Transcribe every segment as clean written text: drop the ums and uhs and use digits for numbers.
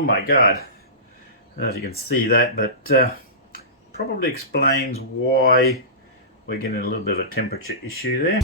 Oh my god, I don't know if you can see that, but probably explains why we're getting a little bit of a temperature issue there.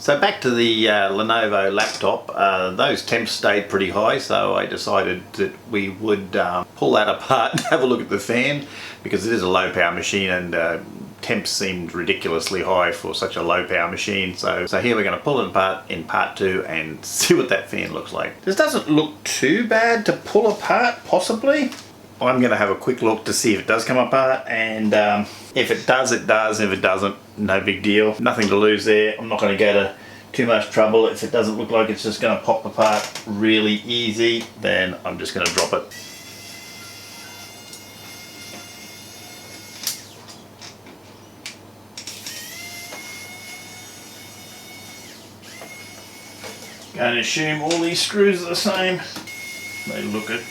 So back to the Lenovo laptop, those temps stayed pretty high, so I decided that we would pull that apart and have a look at the fan, because it is a low power machine and temps seemed ridiculously high for such a low power machine. So here we're going to pull it apart in part 2 and see what that fan looks like. This doesn't look too bad to pull apart, possibly. I'm going to have a quick look to see if it does come apart, and if it does, it does. If it doesn't, no big deal. Nothing to lose there. I'm not going to go to too much trouble. If it doesn't look like it's just going to pop apart really easy, then I'm just going to drop it. Going to assume all these screws are the same. They look it.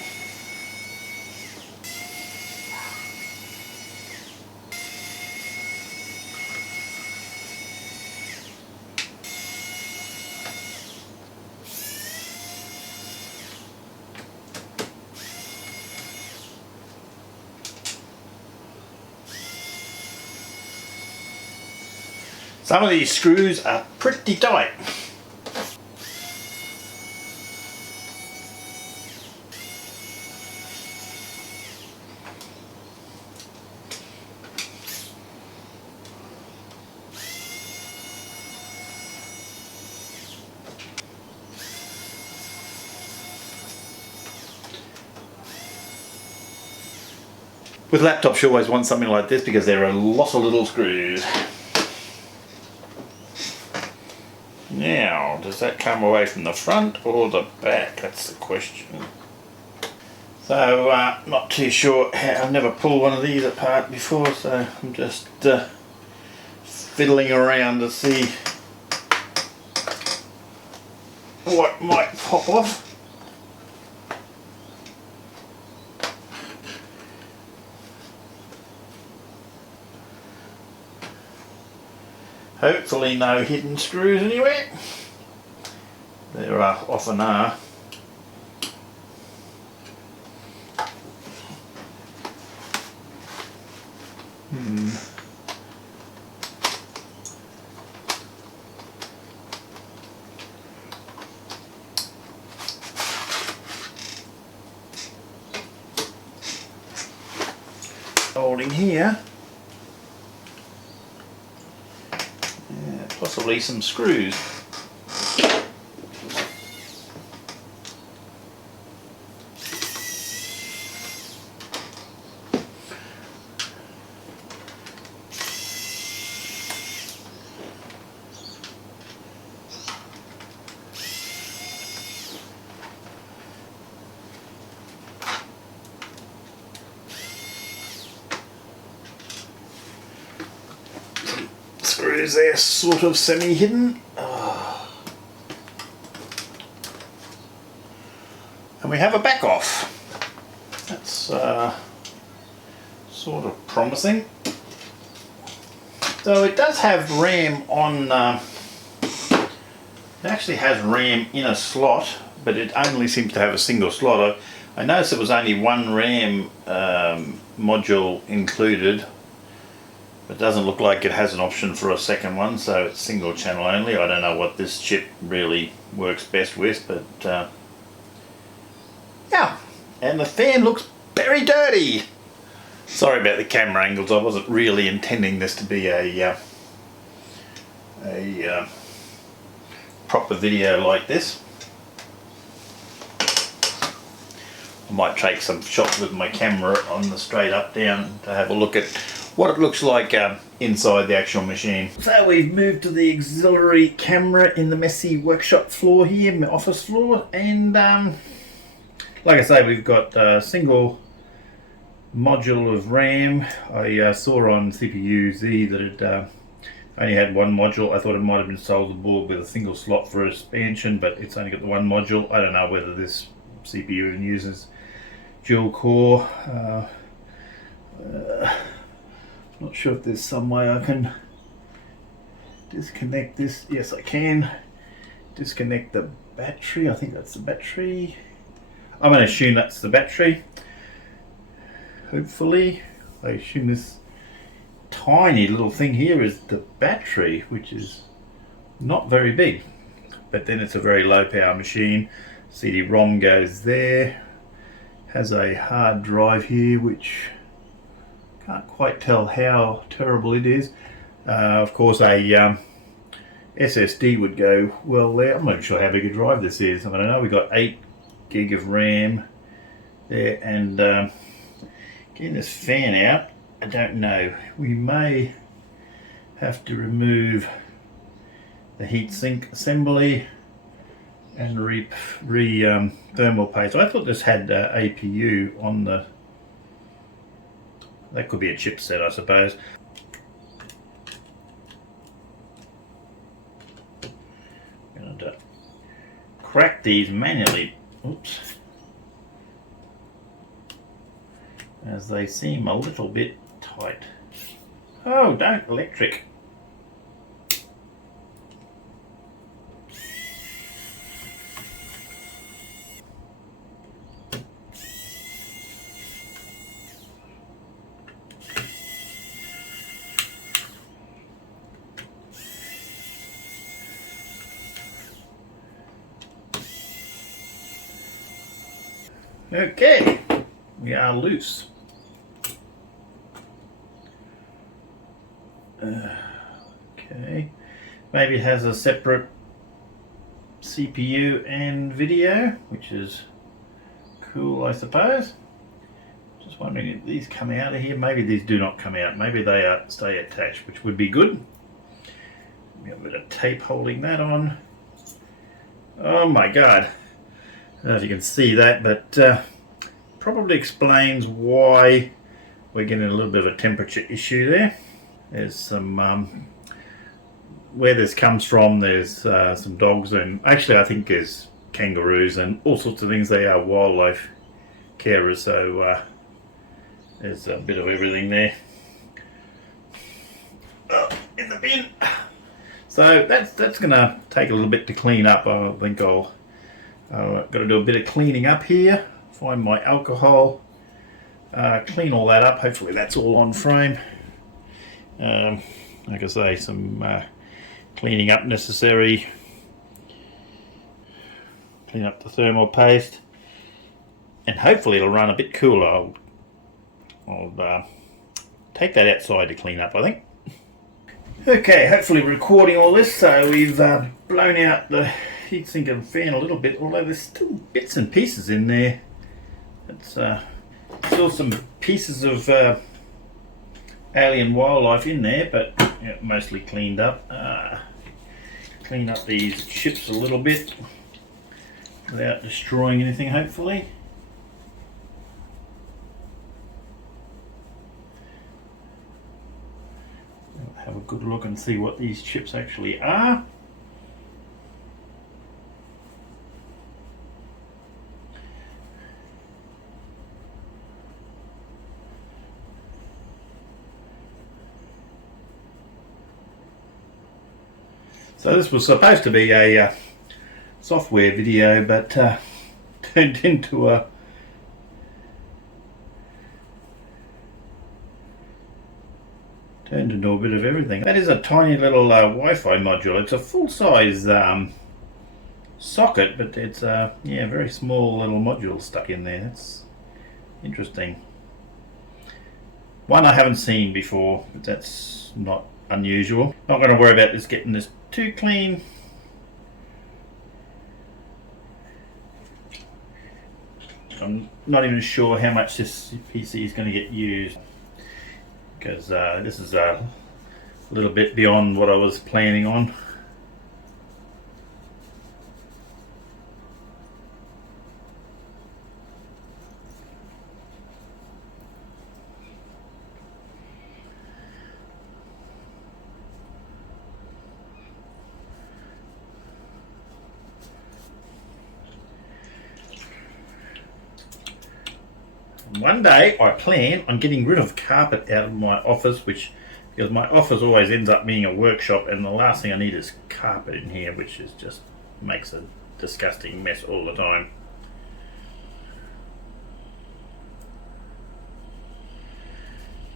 Some of these screws are pretty tight. With laptops you always want something like this because there are lots of little screws. Now, does that come away from the front or the back? That's the question. So, not too sure. I've never pulled one of these apart before, so I'm just fiddling around to see what might pop off. Hopefully no hidden screws anywhere. There often are. Holding here. Possibly some screws. Screws there, sort of semi-hidden. And we have a back off. That's sort of promising. So it does have RAM on, it actually has RAM in a slot, but it only seems to have a single slot. I noticed there was only one RAM module included. It doesn't look like it has an option for a second one, so it's single channel only. I don't know what this chip really works best with, but yeah. And the fan looks very dirty. Sorry about the camera angles. I wasn't really intending this to be a proper video like this. I might take some shots with my camera on the straight up down to have a look at what it looks like inside the actual machine. So we've moved to the auxiliary camera in the messy workshop floor here, my office floor, and like I say, we've got a single module of RAM. I saw on CPU-Z that it only had one module. I thought it might have been sold the board with a single slot for expansion, but it's only got the one module. I don't know whether this CPU even uses dual core. Not sure if there's some way I can disconnect this. Yes, I can. disconnect the battery. I think that's the battery. I'm going to assume that's the battery. Hopefully. I assume this tiny little thing here is the battery, which is not very big. But then it's a very low power machine. CD-ROM goes there. Has a hard drive here, which can't quite tell how terrible it is. Of course, a SSD would go well there. I'm not even sure how big a drive this is. I mean, I know we got 8 gig of RAM there, and getting this fan out, I don't know. We may have to remove the heatsink assembly and thermal paste. I thought this had APU on the. That could be a chipset, I suppose. I'm going to crack these manually. Oops. As they seem a little bit tight. Oh, don't electric. Okay, we are loose. Okay, maybe it has a separate CPU and video, which is cool, I suppose. Just wondering if these come out of here. Maybe these do not come out. Maybe they stay attached, which would be good. We have a bit of tape holding that on. Oh my god. I don't know if you can see that, but probably explains why we're getting a little bit of a temperature issue there. There's some, where this comes from, there's some dogs, and actually I think there's kangaroos and all sorts of things. They are wildlife carers, so there's a bit of everything there. Oh, in the bin. So that's going to take a little bit to clean up. I think I've got to do a bit of cleaning up here, find my alcohol, clean all that up. Hopefully that's all on frame. Like I say, some cleaning up necessary. Clean up the thermal paste, and hopefully it'll run a bit cooler. I'll take that outside to clean up, I think. Okay, hopefully recording all this, so we've blown out the heatsink and fan a little bit, although there's still bits and pieces in there. It's still some pieces of alien wildlife in there, but yeah, mostly cleaned up. Clean up these chips a little bit without destroying anything, hopefully. Have a good look and see what these chips actually are. So this was supposed to be a software video, but turned into a bit of everything. That is a tiny little Wi-Fi module. It's a full-size socket, but it's a very small little module stuck in there. That's interesting. One I haven't seen before, but that's not unusual. Not going to worry about this getting this too clean. I'm not even sure how much this PC is going to get used, because this is a little bit beyond what I was planning on. One day I plan on getting rid of carpet out of my office, because my office always ends up being a workshop, and the last thing I need is carpet in here, which is just makes a disgusting mess all the time.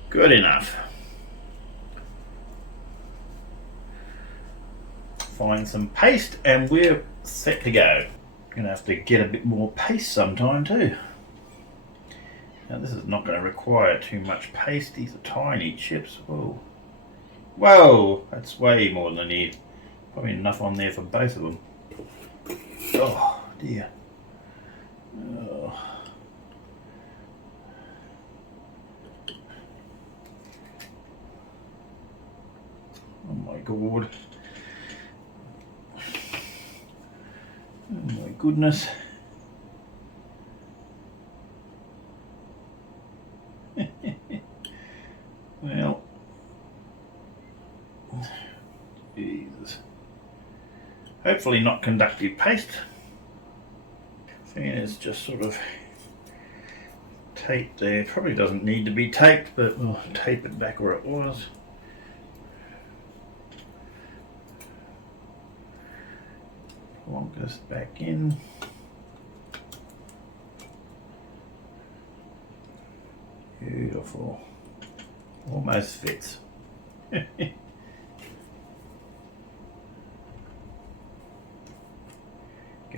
Good enough. Find some paste and we're set to go. Gonna have to get a bit more paste sometime too. Now this is not going to require too much paste. These are tiny chips. Whoa. Whoa! That's way more than I need. Probably enough on there for both of them. Oh dear. Oh. Oh my god. Oh my goodness. Well, Jesus. Hopefully not conductive paste. Fan is just sort of taped there. Probably doesn't need to be taped, but we'll tape it back where it was. Plonk this back in. Beautiful. Almost fits. Get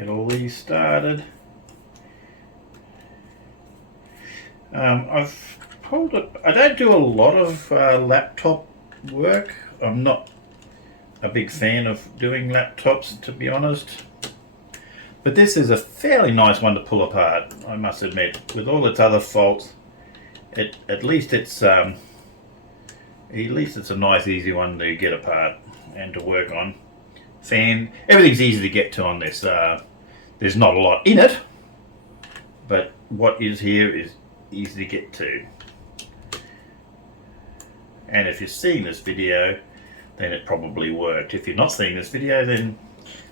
all these started. I've pulled it. I don't do a lot of laptop work. I'm not a big fan of doing laptops, to be honest. But this is a fairly nice one to pull apart, I must admit. With all its other faults, at least it's a nice, easy one to get apart and to work on. Fan, everything's easy to get to on this. There's not a lot in it, but what is here is easy to get to. And if you're seeing this video, then it probably worked. If you're not seeing this video, then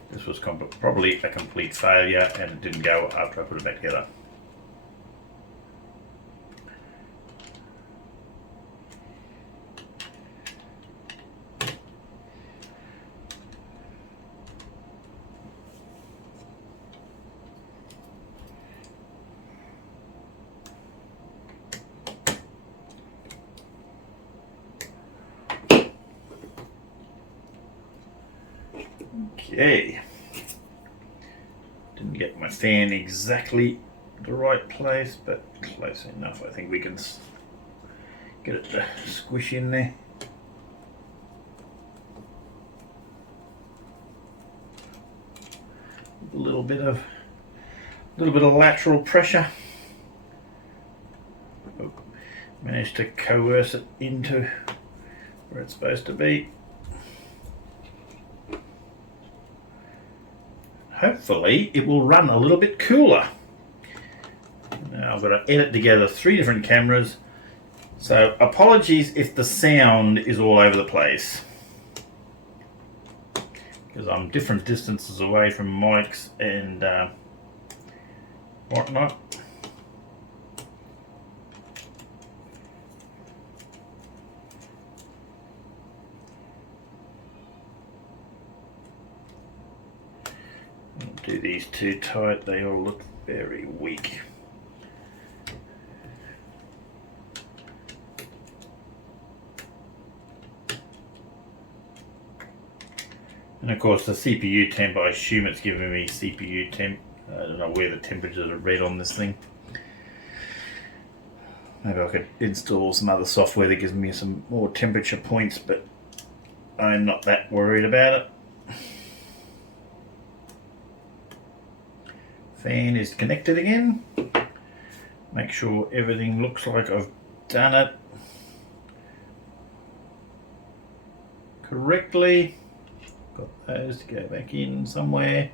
this was probably a complete failure and it didn't go after I put it back together. Okay, didn't get my fan exactly the right place, but close enough. I think we can get it to squish in there. A little bit of lateral pressure. Managed to coerce it into where it's supposed to be. Hopefully it will run a little bit cooler. Now I've got to edit together 3 different cameras, so apologies if the sound is all over the place, because I'm different distances away from mics and whatnot. Don't do these too tight, they all look very weak. And of course the CPU temp, I assume it's giving me CPU temp. I don't know where the temperatures are read on this thing. Maybe I could install some other software that gives me some more temperature points, but I'm not that worried about it. Fan is connected again. Make sure everything looks like I've done it correctly. Got those to go back in somewhere.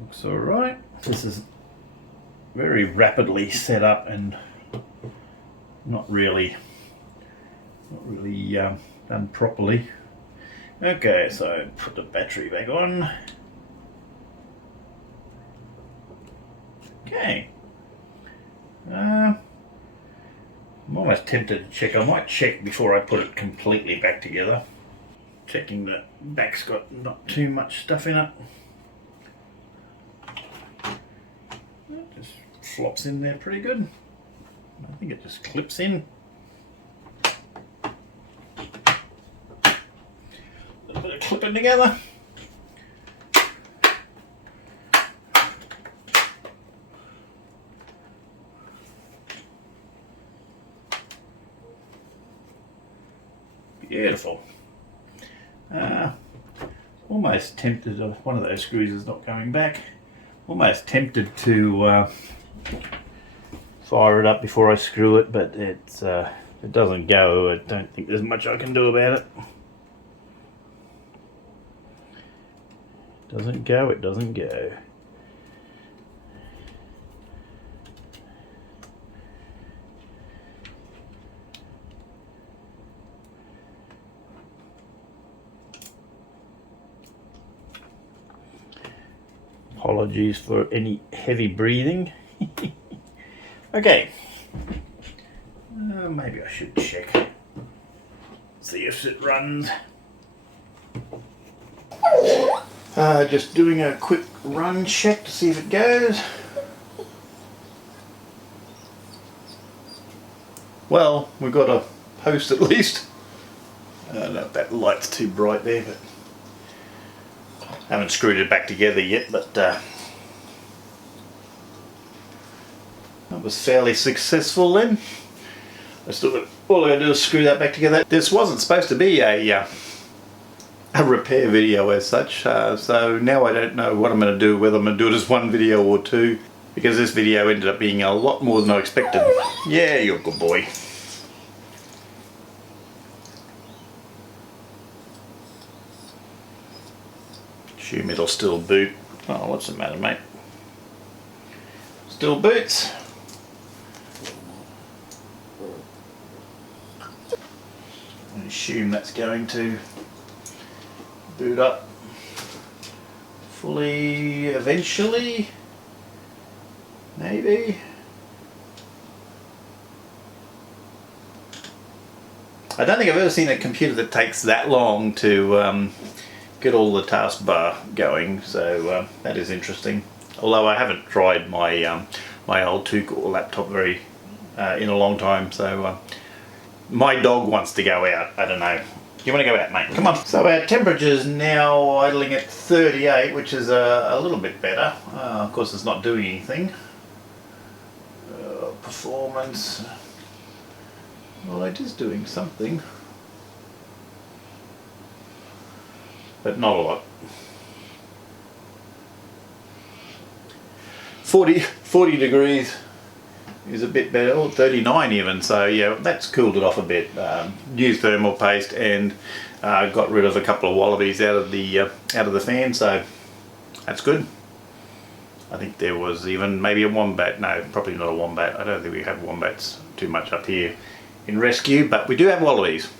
Looks alright. This is very rapidly set up and not really done properly. Okay, so put the battery back on. Okay. I'm almost tempted to check. I might check before I put it completely back together. Checking the back's got not too much stuff in it. It just flops in there pretty good. I think it just clips in. A little bit of clipping together. Beautiful. Almost tempted, one of those screws is not coming back. Almost tempted to fire it up before I screw it, but it doesn't go. I don't think there's much I can do about it. Doesn't go, it doesn't go. Apologies for any heavy breathing. Okay. Maybe I should check. See if it runs. Just doing a quick run check to see if it goes. Well, we've got a post at least. I don't know if that light's too bright there, but haven't screwed it back together yet, but that was fairly successful then. All I gotta do is screw that back together. This wasn't supposed to be a repair video as such, so now I don't know what I'm going to do, whether I'm going to do it as one video or two, because this video ended up being a lot more than I expected. Yeah, you're a good boy. Assume it'll still boot. Oh, what's the matter, mate? Still boots. I assume that's going to boot up fully eventually. Maybe. I don't think I've ever seen a computer that takes that long to get all the taskbar going, so that is interesting. Although I haven't tried my my old 2-core laptop in a long time, so my dog wants to go out. I don't know. You want to go out, mate? Come on. So our temperature's now idling at 38, which is a little bit better. Of course, it's not doing anything. Performance. Well, it is doing something, but not a lot. 40 degrees is a bit better, or 39 even, so yeah, that's cooled it off a bit. Used thermal paste and got rid of a couple of wallabies out of the fan, so that's good. I think there was even maybe a wombat. No, probably not a wombat. I don't think we have wombats too much up here in rescue, but we do have wallabies.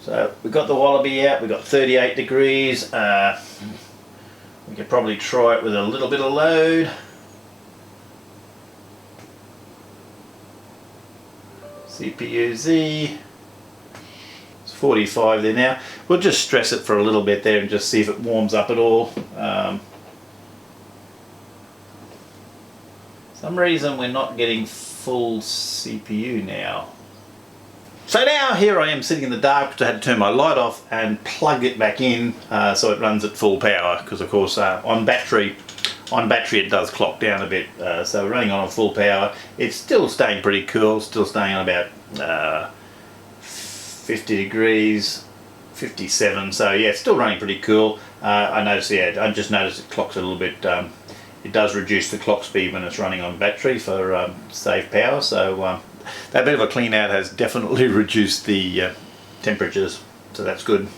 So we got the wallaby out. We got 38 degrees. We could probably try it with a little bit of load. CPU Z. It's 45 there now. We'll just stress it for a little bit there and just see if it warms up at all. Some reason we're not getting full CPU now. So now here I am sitting in the dark because I had to turn my light off and plug it back in so it runs at full power, because of course on battery it does clock down a bit, so we're running on full power. It's still staying pretty cool, still staying on about 50 degrees, 57, so yeah, it's still running pretty cool. I just noticed it clocks a little bit. It does reduce the clock speed when it's running on battery for save power, so that bit of a clean out has definitely reduced the temperatures, so that's good.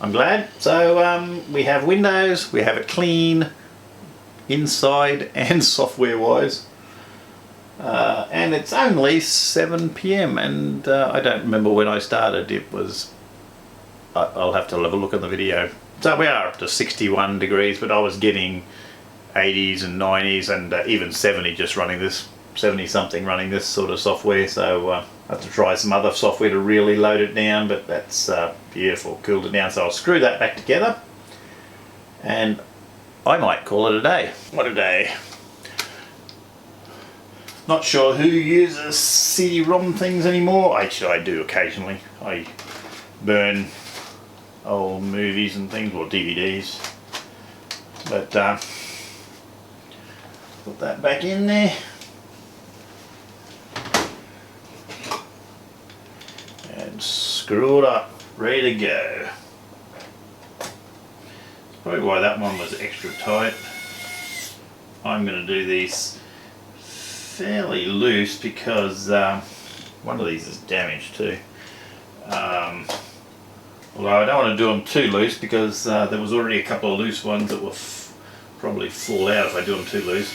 I'm glad. So we have Windows, we have it clean inside and software wise, and it's only 7 PM and I don't remember when I started. It was, I'll have to have a look at the video. So we are up to 61 degrees, but I was getting 80s and 90s and even 70 just running this. 70 something running this sort of software, so I have to try some other software to really load it down, but that's beautiful, cooled it down. So I'll screw that back together and I might call it a day. What a day. Not sure who uses CD-ROM things anymore. Actually, I do occasionally. I burn old movies and things, or DVDs. But put that back in there. And screw it up, ready to go. That's probably why that one was extra tight. I'm going to do these fairly loose because one of these is damaged too. Although I don't want to do them too loose because there was already a couple of loose ones that will probably fall out if I do them too loose.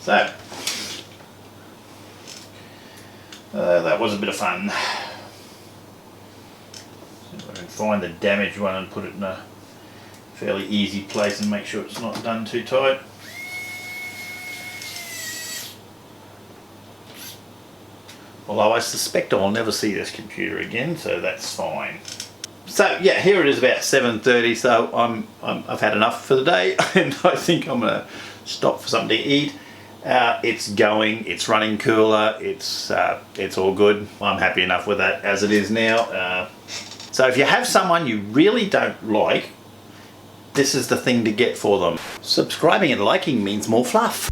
So that was a bit of fun. See if I can find the damaged one and put it in a fairly easy place and make sure it's not done too tight. Although I suspect I'll never see this computer again, so that's fine. So yeah, here it is about 7:30. So I've had enough for the day, and I think I'm gonna stop for something to eat. It's going, it's running cooler, it's all good. I'm happy enough with that as it is now. So if you have someone you really don't like, this is the thing to get for them. Subscribing and liking means more fluff.